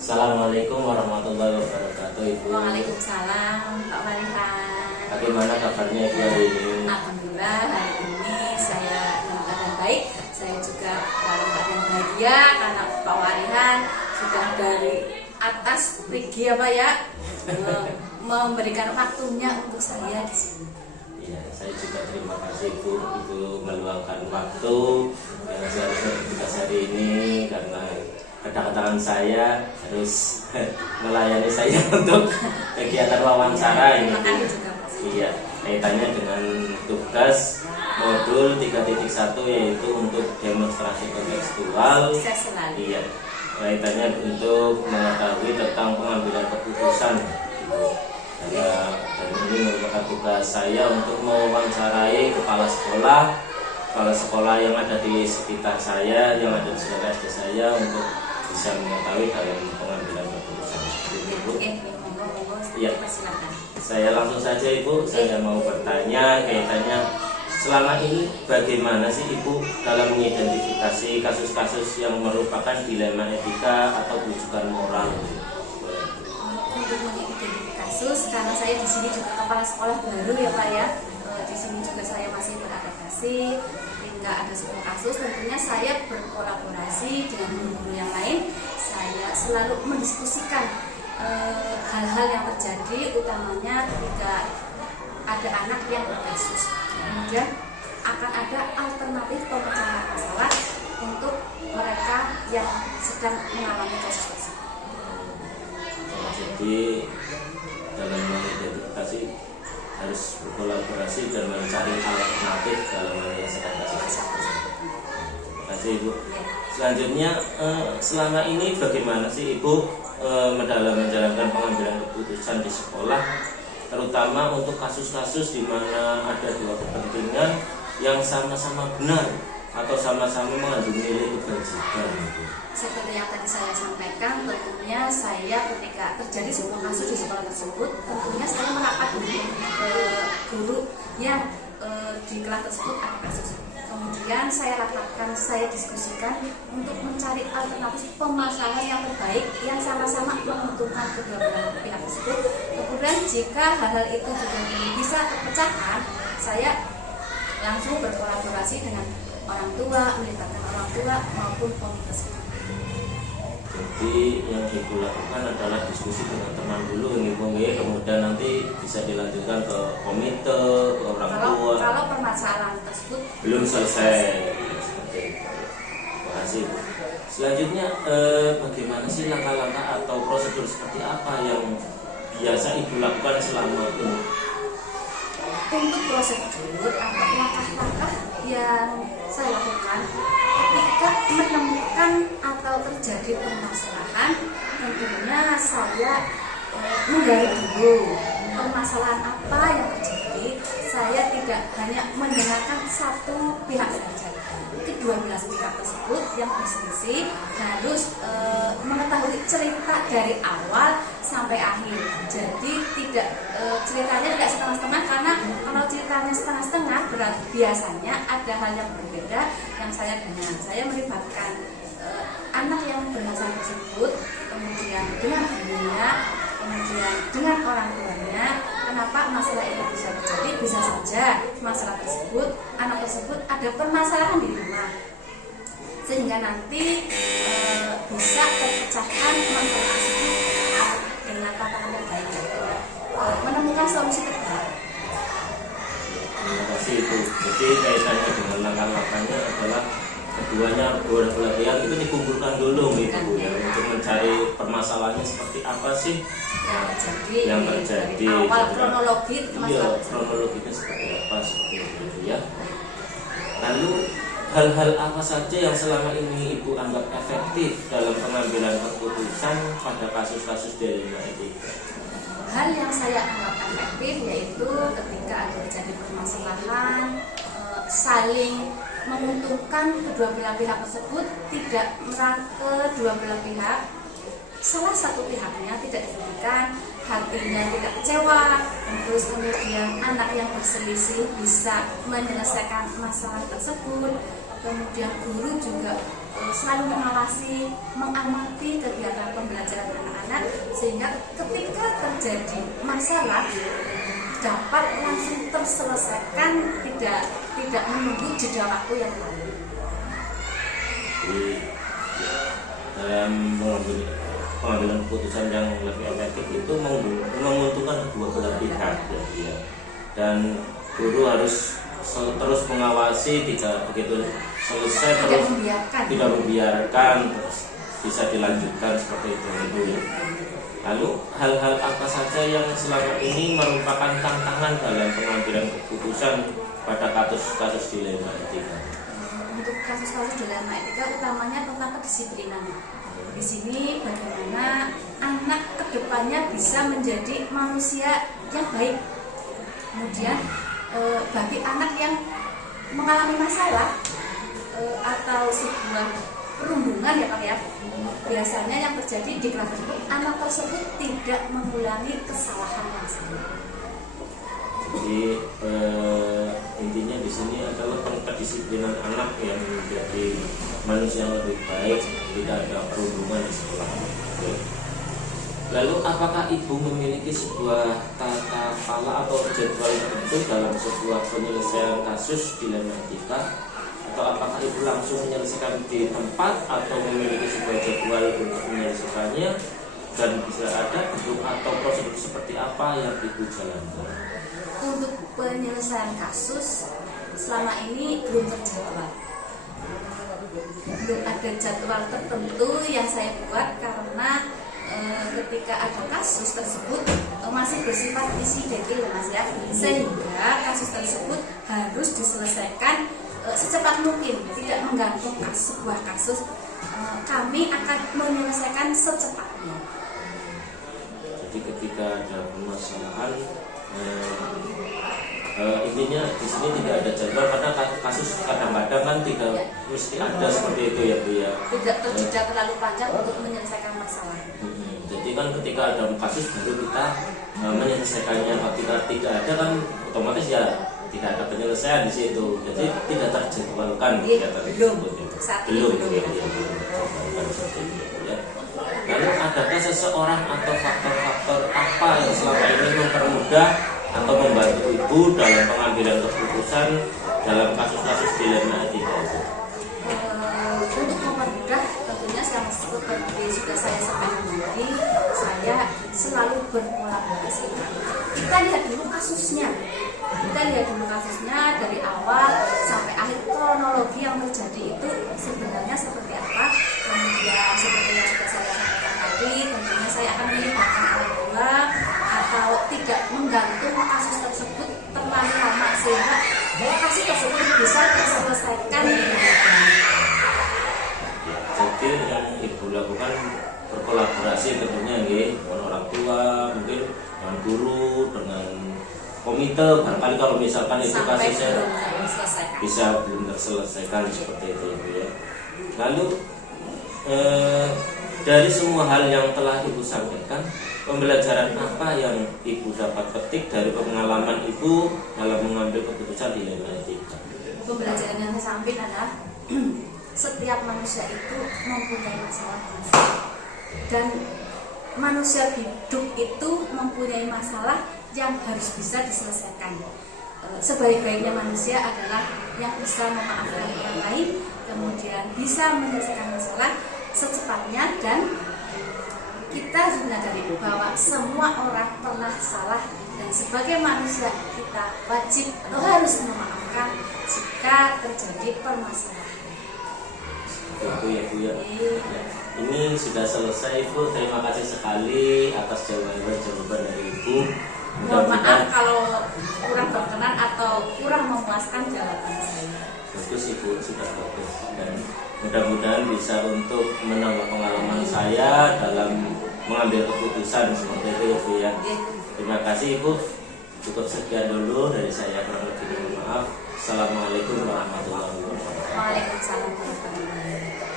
Assalamualaikum warahmatullahi wabarakatuh, Ibu. Waalaikumsalam, Pak Marihan. Bagaimana kabarnya Ibu hari ini? Alhamdulillah, hari ini saya dalam keadaan baik. Saya juga dalam keadaan bahagia karena Pak Marihan sudah dari atas pergi apa ya, memberikan waktunya untuk saya di sini. Iya, saya juga terima kasih Ibu meluangkan waktu yang seharusnya bertugas hari ini karena kedatangan saya harus melayani saya untuk kegiatan wawancara ini. Terima kasih juga, Pak. Iya, kaitannya dengan tugas modul 3.1 yaitu untuk demonstrasi kontekstual. Saya selalu. Iya, kaitannya untuk mengetahui tentang pengambilan keputusan. Dan ini merupakan tugas saya untuk mewawancarai kepala sekolah yang ada di sekitar saya, yang ada di sekitar SD saya untuk bisa mengetahui dalam pengambilan keputusan. Ibu. Iya. Silakan. Saya langsung saja Ibu, saya mau bertanya kaitannya selama ini bagaimana sih Ibu dalam mengidentifikasi kasus-kasus yang merupakan dilema etika atau bujukan moral? Untuk mengidentifikasi kasus, karena saya di sini juga kepala sekolah baru ya Pak ya. Di sini juga saya masih beradaptasi, hingga ada sebuah kasus. Tentunya saya berkolaborasi dengan guru-guru yang lain. Saya selalu mendiskusikan hal-hal yang terjadi, utamanya ketika ada anak yang berkasus. Kemudian akan ada alternatif pemecahan masalah untuk mereka yang sedang mengalami kasus tersebut. Jadi dalam mengidentifikasi harus berkolaborasi dan mencari alternatif dalam menyelesaikan kasus. Terima kasih Ibu. Selanjutnya, selama ini bagaimana sih Ibu dalam menjalankan pengambilan keputusan di sekolah, terutama untuk kasus-kasus di mana ada dua kepentingan yang sama-sama benar atau sama-sama mengandung nilai kebajikan? Seperti yang tadi saya sampaikan, tentunya saya ketika terjadi sebuah kasus di sekolah tersebut, tentunya saya merapat dengan guru yang di kelas tersebut ada kasus. Kemudian saya rapatkan, saya diskusikan untuk mencari alternatif pemasalahan yang terbaik yang sama-sama menguntungkan kedua belah pihak tersebut. Kemudian jika hal-hal itu juga bisa terpecahkan, saya langsung berkolaborasi dengan orang tua, melibatkan orang tua maupun komunitas. Jadi yang Ibu lakukan adalah diskusi dengan teman dulu, kemudian nanti bisa dilanjutkan ke komite, ke orang tua. Kalau permasalahan tersebut belum selesai. Terima kasih. Selanjutnya, bagaimana sih langkah-langkah atau prosedur seperti apa yang biasa Ibu lakukan selama ini? Untuk prosedur atau langkah-langkah yang saya lakukan ketika menemukan atau terjadi permasalahan, tentunya saya menggali dulu permasalahan apa yang terjadi. Saya tidak hanya mendengarkan satu pihak saja, kedua belah pihak tersebut yang berselisih harus mengetahui cerita dari awal sampai akhir. Jadi tidak ceritanya tidak setengah-setengah, karena kalau ceritanya setengah-setengah berarti biasanya ada hal yang berbeda yang saya dengar. Saya melibatkan anak yang bermasalah tersebut, kemudian dengan gurunya, kemudian dengan orang tuanya. Kenapa masalah itu bisa terjadi? Bisa saja masalah tersebut, anak tersebut ada permasalahan di rumah, sehingga nanti bisa terpecahkan dengan tantangan yang baik, menemukan solusi terbaik. Terima kasih Ibu. Jadi kaitannya dengan langkah-langkahnya adalah keduanya belah pihak itu dikumpulkan dulu gitu ya, untuk mencari permasalahannya seperti apa sih yang terjadi. Dari awal kronologi masalah. Kronologinya seperti apa seperti itu ya. Lalu hal-hal apa saja yang selama ini Ibu anggap efektif dalam pengambilan keputusan pada kasus-kasus dilema etika? Hal yang saya anggap efektif yaitu ketika ada terjadi permasalahan, saling menguntungkan kedua belah pihak tersebut, tidak merangkul kedua belah pihak. Salah satu pihaknya tidak dirugikan, hatinya tidak kecewa, terus kemudian anak yang berselisih bisa menyelesaikan masalah tersebut. Kemudian guru juga selalu mengawasi, mengamati kegiatan pembelajaran terjadi masalah dapat langsung terselesaikan, tidak menunggu jeda waktu yang lalu. Jadi dalam pengambilan keputusan yang lebih efektif itu menguntungkan kedua belah pihak ya. Dan guru harus terus mengawasi, tidak begitu selesai terus tidak membiarkan bisa dilanjutkan seperti itu ya. Lalu hal-hal apa saja yang selama ini merupakan tantangan dalam pengambilan keputusan pada kasus-kasus dilema etika? Untuk kasus-kasus dilema etika utamanya tentang kedisiplinan. Di sini bagaimana anak kedepannya bisa menjadi manusia yang baik. Kemudian bagi anak yang mengalami masalah atau sebuah perundungan ya Pak ya, biasanya yang terjadi di kelas tersebut, anak tersebut tidak mengulangi kesalahan yang sama. Jadi intinya di sini adalah kedisiplinan anak yang menjadi manusia yang lebih baik, tidak ada perundungan di sekolah. Lalu apakah ibu memiliki sebuah tata cara atau jadwal tertentu dalam sebuah penyelesaian kasus dilema etika? Atau apakah ibu langsung menyelesaikan di tempat atau memiliki sebuah jadwal untuk menyelesaikannya, dan bisa ada bentuk atau prosedur seperti apa yang ibu jalankan? Untuk penyelesaian kasus selama ini belum terjadwal, belum ada jadwal tertentu yang saya buat karena ketika ada kasus tersebut masih bersifat insidental Mas ya, sehingga kasus tersebut harus diselesaikan secepat mungkin, tidak menggantung sebuah kasus. Kami akan menyelesaikan secepatnya. Jadi ketika ada permasalahan, intinya di sini tidak ada jadwal karena kasus kadang-kadang kan tidak mesti ada seperti itu ya Bu ya. Tidak terjeda terlalu panjang untuk menyelesaikan masalah. Jadi kan ketika ada kasus baru kita menyelesaikannya. Ketika tidak ada kan otomatis ya tidak ada penyelesaian di situ. Jadi tidak terjadwalkan kegiatan tersebut. Belum ya. Lalu adakah seseorang atau faktor-faktor apa yang selama ini mempermudah atau membantu ibu dalam pengambilan keputusan dalam kasus-kasus dilema etika? Untuk mempermudah tentunya seperti sudah saya sampaikan tadi, saya selalu berkolaborasi. Kita lihat dulu kasusnya. Dari awal sampai akhir, kronologi yang terjadi itu sebenarnya seperti apa. Kemudian seperti yang sudah saya sampaikan tadi, tentunya saya akan melibatkan orang tua atau tidak menggantung kasus tersebut terlalu lama sehingga kasus tersebut bisa terselesaikan. Jadi yang ibu lakukan berkolaborasi tentunya dengan orang tua, mungkin dengan guru, dengan komite, barangkali kalau misalkan itu kasusnya bisa belum terselesaikan seperti itu ya. Lalu dari semua hal yang telah ibu sampaikan, pembelajaran apa yang ibu dapat petik dari pengalaman ibu dalam mengambil keputusan dilema etika? Pembelajaran yang saya ambil adalah setiap manusia itu mempunyai masalah, dan manusia hidup itu mempunyai masalah yang harus bisa diselesaikan. Sebaik-baiknya manusia adalah yang bisa memaafkan orang lain, kemudian bisa menyelesaikan masalah secepatnya, dan kita menyadari bahwa semua orang pernah salah, dan sebagai manusia kita wajib atau harus memaafkan jika terjadi permasalahan. Itu ya Bu ya. Ini sudah selesai Bu. Terima kasih sekali atas jawaban dari Ibu. Mohon maaf kalau kurang berkenan atau kurang memuaskan jawaban saya. Bagus Ibu, sudah bagus, dan mudah-mudahan bisa untuk menambah pengalaman saya dalam mengambil keputusan seperti itu Bu ya. Terima kasih Ibu. Cukup sekian dulu dari saya, kurang lebih mohon maaf. Assalamualaikum warahmatullahi wabarakatuh. Waalaikumsalam warahmatullahi wabarakatuh.